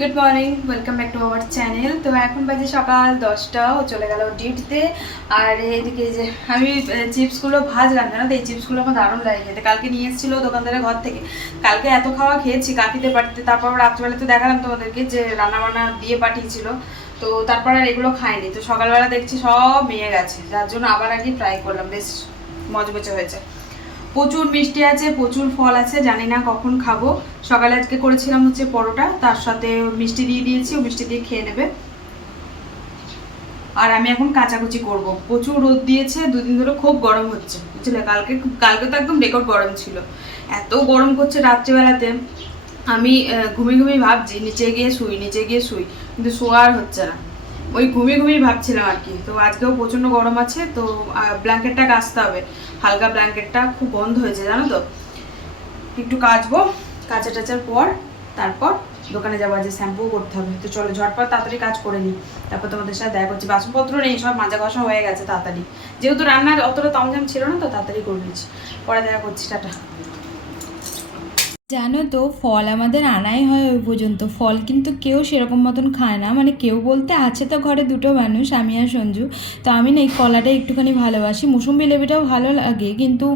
Good morning welcome back to our channel তো এখন বাজে সকাল দশটা, ও চলে গেল ডিউটিতে আর এদিকে যে আমি চিপসগুলো ভাজলাম, জানো তো? এই চিপসগুলো আমার দারুণ লাগে খেতে। কালকে নিয়ে এসেছিল দোকানদারের ঘর থেকে। কালকে এত খাওয়া খেয়েছি, কাকিতে পাঠিয়ে তারপর রাত্রিবেলাতে দেখালাম তোমাদেরকে যে রান্নাবান্না দিয়ে পাঠিয়েছিল। তো তারপর আর এগুলো খাইনি। তো সকালবেলা দেখছি সব মেয়ে গেছে। যার জন্য আবার আগে ট্রাই করলাম। বেশ মজবুচে হয়েছে। প্রচুর মিষ্টি আছে, প্রচুর ফল আছে, জানি না কখন খাব। সকালে আজকে করেছিলাম হচ্ছে পরোটা, তার সাথে মিষ্টি দিয়ে দিয়েছি, ও মিষ্টি দিয়ে খেয়ে নেবে। আর আমি এখন কাচাকুচি করব। প্রচুর রোদ দিয়েছে, দুদিন ধরে খুব গরম হচ্ছে, বুঝলে? কালকে কালকে তো একদম রেকর্ড গরম ছিল। এত গরম করছে রাত্রিবেলাতে। আমি ঘুমিয়ে ঘুমিয়ে ভাবছি, নিচে গিয়ে শুই, নিচে গিয়ে শুই, কিন্তু শোয়া আর হচ্ছে না। ওই ঘুমিয়ে ঘুমিয়ে ভাবছিলাম আর কি। তো আজকেও প্রচণ্ড গরম আছে, তো ব্ল্যাঙ্কেটটা কাচতে হবে। হালকা ব্ল্যাঙ্কেটটা খুব বন্ধ হয়েছে, জানো তো? একটু কাচবো, কাচা টাচার পর তারপর দোকানে যাব, আজকে শ্যাম্পু করতে হবে। তো চলো, ঝটপট তাড়াতাড়ি কাজ করে নিই। তারপর তোমাদের সাথে দেখা করছি। বাসনপত্র নেই, সব মাজা কষা হয়ে গেছে তাড়াতাড়ি। যেহেতু রান্নার অতটা তমজাম ছিল না, তো তাড়াতাড়ি করে নিচ্ছি। পরে দেখা করছি, টাটা। জানো তো, ফল আমাদের আনাই হয় ওই পর্যন্ত। ফল কিন্তু কেউ সেরকম মতন খায় না। মানে কেউ বলতে আছে তো ঘরে দুটো মানুষ, আমি আর সঞ্জু। তো আমি না এই কলাটা একটুখানি ভালোবাসি। মুসুম্বি লেবুটাও ভালো লাগে, কিন্তু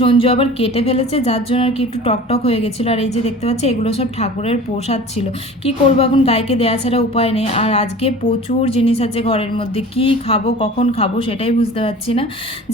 সঞ্জু আবার কেটে ফেলেছে, যার জন্য আর কি একটু টকটক হয়ে গেছিল। আর এই যে দেখতে পাচ্ছি, এগুলো সব ঠাকুরের প্রসাদ ছিল। কি করব এখন? গাইকে দেওয়া ছাড়া উপায় নেই। আর আজকে প্রচুর জিনিস আছে ঘরের মধ্যে। কি খাব, কখন খাব সেটাই বুঝতে পারছি না।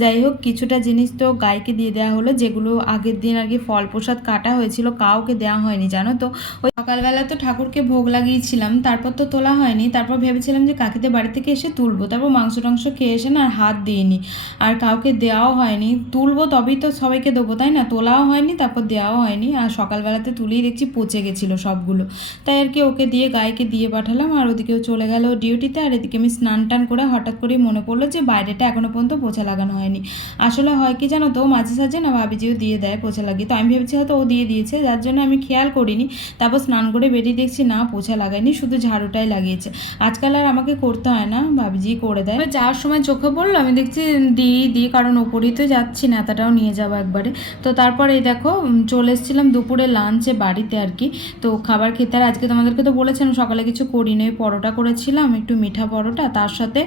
যাই হোক, কিছুটা জিনিস তো গাইকে দিয়ে দেওয়া হলো, যেগুলো আগের দিন আর কি ফল প্রসাদ কাটা হয়েছিল কাউকে দেওয়া হয়নি, জানো তো? ওই সকালবেলা তো ঠাকুরকে ভোগ লাগিয়েছিলাম, তারপর তো তোলা হয়নি, তারপর ভেবেছিলাম যে কাকিদের বাড়ি থেকে এসে তুলবো, তারপর মাংস টাংস খেয়ে এসে না আর হাত দিইনি, আর কাউকে দেওয়াও হয়নি। তুলবো তবেই তো সবাইকে দেবো, তাই না? তোলাও হয়নি, তারপর দেওয়াও হয়নি, আর সকালবেলাতে তুলেই দেখছি পচে গেছিল সবগুলো। তাই আর কি ওকে দিয়ে গায়েকে দিয়ে পাঠালাম, আর ওদিকেও চলে গেল ডিউটিতে, আর এদিকে আমি স্নান টান করে হঠাৎ করেই মনে পড়ল যে বাইরেটা এখনও পর্যন্ত পোছা লাগানো হয়নি। আসলে হয় কি জানো তো, মাঝে সাঝে না ভাবিজিও দিয়ে দেয় পোছা লাগিয়ে, তো আমি ভেবেছি হয়তো ও দিয়ে দিয়েছে যার জন্য আমি খেয়াল করিনি। তারপর স্নান করে বেরিয়ে দেখছি, না, পোছা লাগায়নি, শুধু ঝাড়ুটাই লাগিয়েছে। আজকাল আর আমাকে করতে হয় না, ভাবিজি করে দেয়। যাওয়ার সময় চোখে পড়ল, আমি দেখছি দিই দিই, কারণ ওপরেই তো যাচ্ছি নেতাটাও নিয়ে যাব একবারে। তো তারপর এই দেখো চলে এসেছিলাম দুপুরে লাঞ্চে বাড়িতে আর কি। তো খাবার খেতে, আর আজকে তোমাদেরকে তো বলেছিলাম সকালে কিছু করিনি, ওই পরোটা করেছিলাম, একটু মিঠা পরোটা, তার সাথে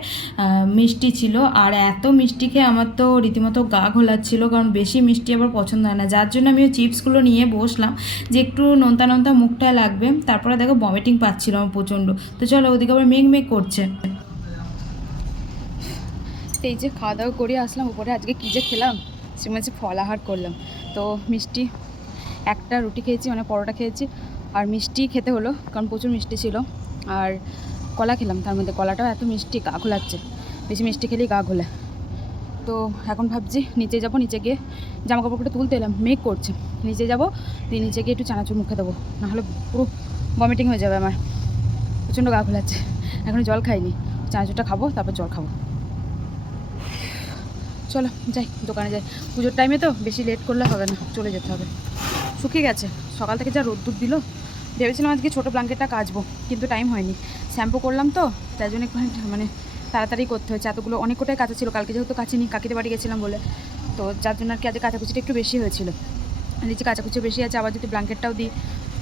মিষ্টি ছিল। আর এত মিষ্টি খেয়ে আমার তো রীতিমতো গা ঘোলাচ্ছিল, কারণ বেশি মিষ্টি আবার পছন্দ হয় না। যার জন্য আমি ওই চিপসগুলো নিয়ে বসলাম। যে একটু নোনতা নোনতা মুখটায় লাগবে, তারপরে দেখো ভমিটিং পাচ্ছিল আমার প্রচণ্ড। তো চলো ওদিকে আবার মেঘ মেঘ করছে। এই যে খাওয়া দাওয়া করে আসলাম, উপরে আজকে কী যে খেলাম সে মাঝে ফলাহার করলাম। তো মিষ্টি, একটা রুটি খেয়েছি মানে পরোটা খেয়েছি, আর মিষ্টি খেতে হলো, কারণ প্রচুর মিষ্টি ছিল। আর কলা খেলাম, তার মধ্যে কলাটাও এত মিষ্টি গা ঘোলাচ্ছে বেশি মিষ্টি খেলেই গা ঘোলে। তো এখন ভাবছি নিচে যাব, নিচে গিয়ে জামা কাপড়টা তুলতে এলাম মেঘ করছে। নিচে যাব, দিয়ে নিচে গিয়ে একটু চানাচুর মুখে দেবো, নাহলে পুরো ভমিটিং হয়ে যাবে আমার প্রচণ্ড গা ঘোলাচ্ছে এখনও জল খাইনি। চানাচুরটা খাব, তারপর জল খাব। চলো, যাই, দোকানে যাই। পুজোর টাইমে তো বেশি লেট করলে হবে না, চলে যেতে হবে। শুকিয়ে গেছে, সকাল থেকে যা রোদ্দুর দিল, ভেবেছিলাম আজকে ছোটো ব্ল্যাঙ্কেটটা কাচবো, কিন্তু টাইম হয়নি। শ্যাম্পু করলাম তো, তাই জন্য একটু মানে তাড়াতাড়ি করতে হয়েছে। এতগুলো অনেক কোটাই কাঁচা ছিল। কালকে যেহেতু কাছে কাচিনি কাকিতে বাড়ি গেছিলাম বলে। তো যার জন্য আর কি আজকে কাঁচাকুচিটা একটু বেশি হয়েছিল। নিচে কাঁচাকুচি বেশি আছে, আবার যদি ব্ল্যাঙ্কেটটাও দিই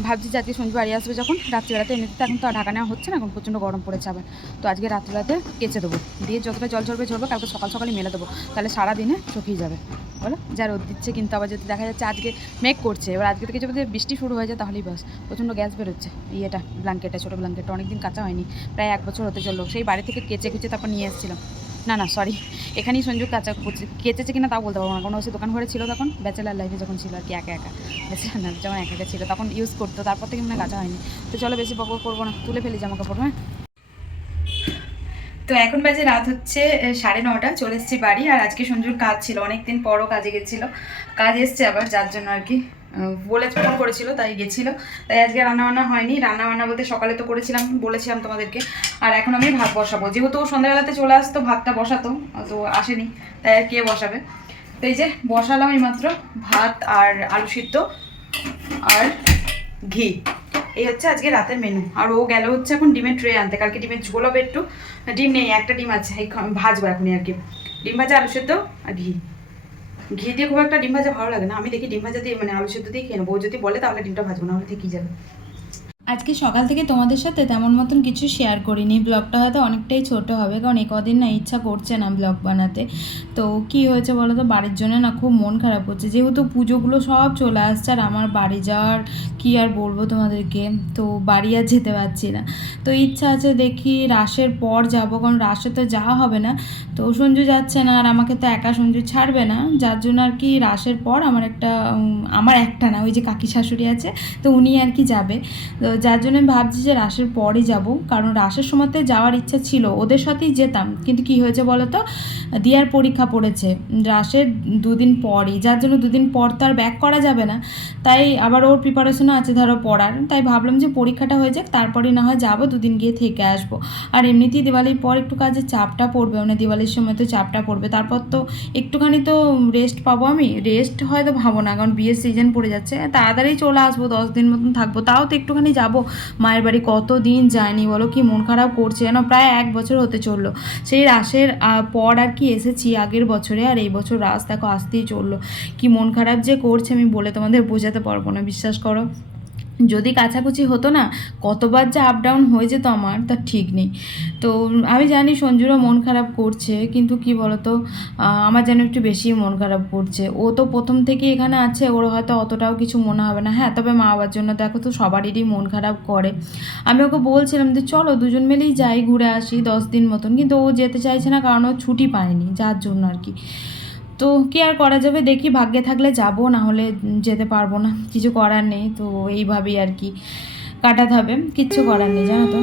ভাবছি যে আজকে সঞ্জু বাড়ি আসবে যখন, রাত্রিবেলাতে এমনিতে এখন তো ঢাকা নেওয়া হচ্ছে না, এখন প্রচণ্ড গরম পড়েছে আবার তো আজকে রাত্রিবেলাতে কেচে দেবো। দিয়ে যতটা জল ঝরবে ঝরবে, কালকে সকাল সকালে মেলে দেবো। তাহলে সারা দিনে শুকিয়ে যাবে। বলো যা রোদ দিচ্ছে কিন্তু আবার যদি দেখা যাচ্ছে আজকে মেঘ করছে, এবার আজকে থেকে যদি বৃষ্টি শুরু হয়ে যায় তাহলেই বাস। প্রচণ্ড গ্যাস বেরোচ্ছে, ইয়েটা, ব্ল্যাঙ্কেটটা, ছোটো ব্ল্যাঙ্কেটটা, অনেকদিন কাঁচা হয়নি। প্রায় এক বছর হতে চলল। সেই বাড়ি থেকে কেচে কুচে তারপর নিয়ে এসেছিলাম। না না সরি এখানেই সঞ্জু কাঁচা কুচে- কেচেছে কিনা তাও বলতে পারব না। ওসে দোকান ঘরে ছিল তখন? ব্যাচেলার লাইফে যখন ছিল আর কি, একা একা। ব্যাচেলার না, যখন একা একা ছিল, তখন ইউজ করতো। তারপর থেকে মানে কাঁচা হয়নি। তো চলো বেশি বকবক করব না। তুলে ফেলি জামা কাপড় হ্যাঁ? তো এখন বাজে রাত হচ্ছে সাড়ে নটা, চলে এসেছি বাড়ি। আর আজকে সঞ্জুর কাজ ছিল, অনেকদিন পরও কাজে গেছিল। কাজ এসছে আবার, যার জন্য আর কি। বলে ফোন করেছিল, তাই গেছিল। তাই আজকে রান্নাবান্না হয়নি। রান্নাবান্না বলতে সকালে তো করেছিলাম, বলেছিলাম তোমাদেরকে। আর এখন আমি ভাত বসাবো। যেহেতু সন্ধ্যাবেলাতে চলে আসতো, ভাতটা বসাতো, তো আসেনি। তাই আর কে বসাবে? তো এই যে বসালাম এই মাত্র ভাত আর আলু সিদ্ধ আর ঘি। এই হচ্ছে আজকে রাতের মেনু আর ও গেল হচ্ছে এখন ডিমের ট্রে আনতে। কালকে ডিমের ঝোল হবে একটু। ডিম নেই, একটা ডিম আছে। ভাজবো এখনই আর কি। ডিম ভাজা, আলু সেদ্ধ আর ঘি। ঘি দিয়ে খুব একটা ডিম ভাজা ভালো লাগে না। আমি দেখি ডিম ভাজা দিয়ে মানে আলু সেদ্ধ দিয়ে খেয়ে নেব। যদি বলে তাহলে ডিমটা ভাজবো না হলে থেকেই যাবে? আজকে সকাল থেকে তোমাদের সাথে তেমন মতন কিছু শেয়ার করিনি। ব্লগটা হয়তো অনেকটাই ছোট হবে, কারণ এই কদিন না ইচ্ছা করছে না ব্লগ বানাতে। তো কি হয়েছে বলো তো বাড়ির জন্য না খুব মন খারাপ হচ্ছে। যেহেতু পুজোগুলো সব চলে আসছে আর আমার বাড়ি যাওয়ার কি আর বলব তোমাদেরকে, তো বাড়ি আর যেতে পারছি না। তো ইচ্ছা আছে দেখি রাসের পর যাব, কারণ রাসে তো যাওয়া হবে না। তো সঞ্জু যাচ্ছে না আর আমাকে তো একা সঞ্জু ছাড়বে না। যার জন্য আর কি রাসের পর আমার একটা আমার একটা না, ওই যে কাকি শাশুড়ি আছে, তো উনি আর কি যাবে। তো যার জন্য ভাবছি যে রাসের পরই যাব। কারণ রাসের সময়তে যাওয়ার ইচ্ছা ছিল, ওদের সাথেই যেতাম। কিন্তু কি হয়েছে বলো তো দিয়ার পরীক্ষা পড়েছে। রাসের দুদিন পরই, যার জন্য দুদিন পর তো আর ব্যাক করা যাবে না। তাই আবার ওর প্রিপারেশনও আছে ধরো পড়ার। তাই ভাবলাম যে পরীক্ষাটা হয়ে যাক তারপরে না হয় যাব, দুদিন গিয়ে থেকে আসব। আর এমনিতেই দিওয়ালির পর একটু কাজে চাপটা পড়বে মানে দিওয়ালির সময় তো চাপটা পড়বে। তারপর তো একটুখানি তো রেস্ট পাবো আমি। রেস্ট হয়তো ভাবো না, কারণ বিয়ের সিজন পড়ে যাচ্ছে। তাড়াতাড়ি চলে আসব, দশ দিন মতন থাকব। তাও তো একটুখানি যাব মায়ের বাড়ি কত দিন যায়নি বলো? কি মন খারাপ করছে যেন? প্রায় এক বছর হতে চলল। সেই রাসের পর আর কি এসেছি আগের বছরে। আর এই বছর রাস দেখো আসতেই চলল। কি মন খারাপ যে করছে আমি বলে তোমাদের বোঝাতে পারব না, বিশ্বাস করো। যদি কাছাকুচি হতো না, কতবার যে আপ ডাউন হয়ে যেত আমার তা ঠিক নেই। তো আমি জানি সঞ্জুরও মন খারাপ করছে, কিন্তু কি বলতো আমার যেন একটু বেশি মন খারাপ করছে। ও তো প্রথম থেকে এখানে আছে, ওর হয়তো অতটাও কিছু মনে হবে না। হ্যাঁ তবে মা বাবার জন্য দেখো তো সবারই মন খারাপ করে। আমি ওকে বলছিলাম যে, চলো দুজন মিলেই যাই, ঘুরে আসি দশ দিন মতন। কিন্তু ও যেতে চাইছে না, কারণ ও ছুটি পায়নি, যার জন্য আর কি। তো কি আর করা যাবে? দেখি ভাগ্যে থাকলে যাব, না হলে যেতে পারব না। কিছু করার নেই, তো এইভাবেই আর কি কাটাতে হবে। কিচ্ছু করার নেই, জানো তো?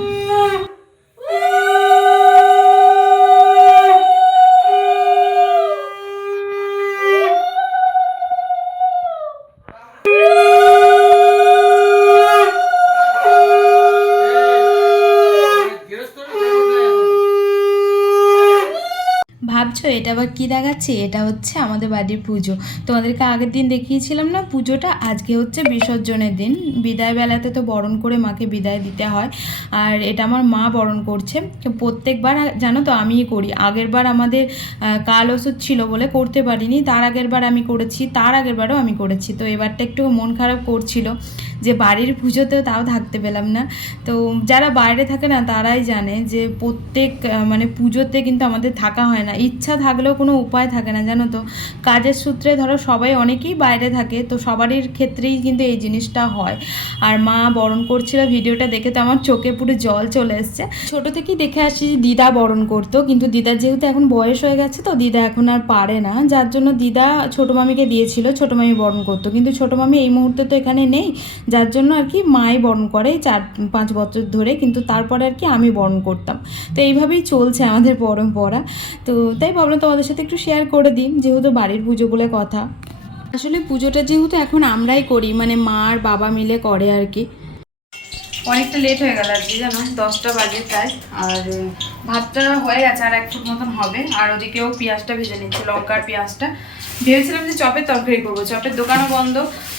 এটা আবার কী দেখাচ্ছে? এটা হচ্ছে আমাদের বাড়ির পুজো। তোমাদেরকে আগের দিন দেখিয়েছিলাম না পুজোটা? আজকে হচ্ছে বিসর্জনের দিন। বিদায় বেলাতে তো বরণ করে মাকে বিদায় দিতে হয়। আর এটা আমার মা বরণ করছে। প্রত্যেকবার জানো তো আমিই করি। আগের বার আমাদের কাল ওষুধ ছিল বলে করতে পারিনি। তার আগের বার আমি করেছি, তার আগের বারও আমি করেছি। তো এবারটা একটু মন খারাপ করছিল। যে বাড়ির পুজোতেও তাও থাকতে পেলাম না। তো যারা বাইরে থাকে না, তারাই জানে যে প্রত্যেক মানে পুজোতে কিন্তু আমাদের থাকা হয় না। ইচ্ছা থাকলেও কোনো উপায় থাকে না, জানো তো? কাজের সূত্রে ধরো সবাই অনেকেই বাইরে থাকে, তো সবারই ক্ষেত্রেই কিন্তু এই জিনিসটা হয়। আর মা বরণ করছিল ভিডিওটা দেখে, তো আমার চোখে পুরো জল চলে এসছে। ছোট থেকেই দেখে আসি দিদা বরণ করতো, কিন্তু দিদার যেহেতু এখন বয়স হয়ে গেছে, তো দিদা এখন আর পারে না। যার জন্য দিদা ছোটো মামিকে দিয়েছিল, ছোটো মামি বরণ করতো। কিন্তু ছোটো মামি এই মুহূর্তে তো এখানে নেই। যার জন্য আর কি মাই বরণ করে চার, পাঁচ বছর ধরে, কিন্তু তারপরে আর কি আমি বরণ করতাম। তো এইভাবেই চলছে আমাদের পরম্পরা। তো তাই ভাবলাম তোমাদের সাথে একটু শেয়ার করে দিই, যেহেতু বাড়ির পুজো বলে কথা। আসলে পুজোটা যেহেতু এখন আমরাই করি মানে মা আর বাবা মিলে করে আর কি। অনেকটা লেট হয়ে গেল আজকে জানো, দশটা বাজে প্রায়। আর ভাতটা হয়ে গেছে আর এক ফুট মতন হবে। আর ওদিকেও পেঁয়াজটা ভেজে নিচ্ছে লঙ্কার পেঁয়াজটা। ভেবেছিলাম যে চপের তরকারি করব, চপের দোকানও বন্ধ।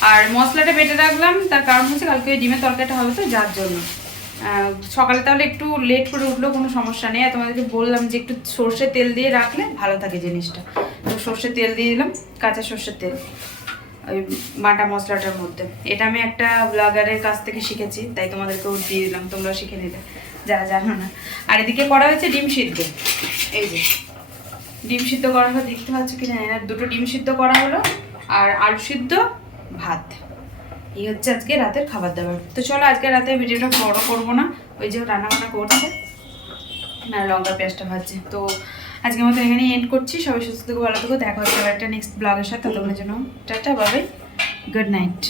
আর মশলাটা বেটে রাখলাম, তার কারণ হচ্ছে কালকে ডিমের তরকারিটা হবে তো, যার জন্য। সকালে তাহলে একটু লেট করে উঠলেও কোনো সমস্যা নেই। তোমাদেরকে বললাম যে একটু সর্ষে তেল দিয়ে রাখলে ভালো থাকে জিনিসটা। তো সর্ষে তেল দিয়ে দিলাম, কাঁচা সর্ষের তেল। ওই বাটা মশলাটার মধ্যে। এটা আমি একটা ব্লগারের কাছ থেকে শিখেছি, তাই তোমাদেরকেও দিয়ে দিলাম তোমরা শিখে নিলে যারা জানো না। আর এদিকে করা হয়েছে ডিম সিদ্ধ। এই যে, ডিম সিদ্ধ করা হলো, দেখতে পাচ্ছ কি না, দুটো ডিম সিদ্ধ করা হলো, আর আলু সিদ্ধ, ভাত। এই হচ্ছে আজকে রাতের খাবার দাবার তো চলো, আজকে রাতে ভিডিওটা বড় করব না, ওই যে রান্না বান্না করছে, না, লঙ্কা, পেঁয়াজটা ভাজছে। তো আজকে মতো এখানে এন্ড করছি। সবাই সুস্থ থেকে, ভালো থেকো। দেখা হচ্ছে একটা নেক্সট ব্লগের সাথে। ততক্ষণের জন্য টাটা বাবাই গুড নাইট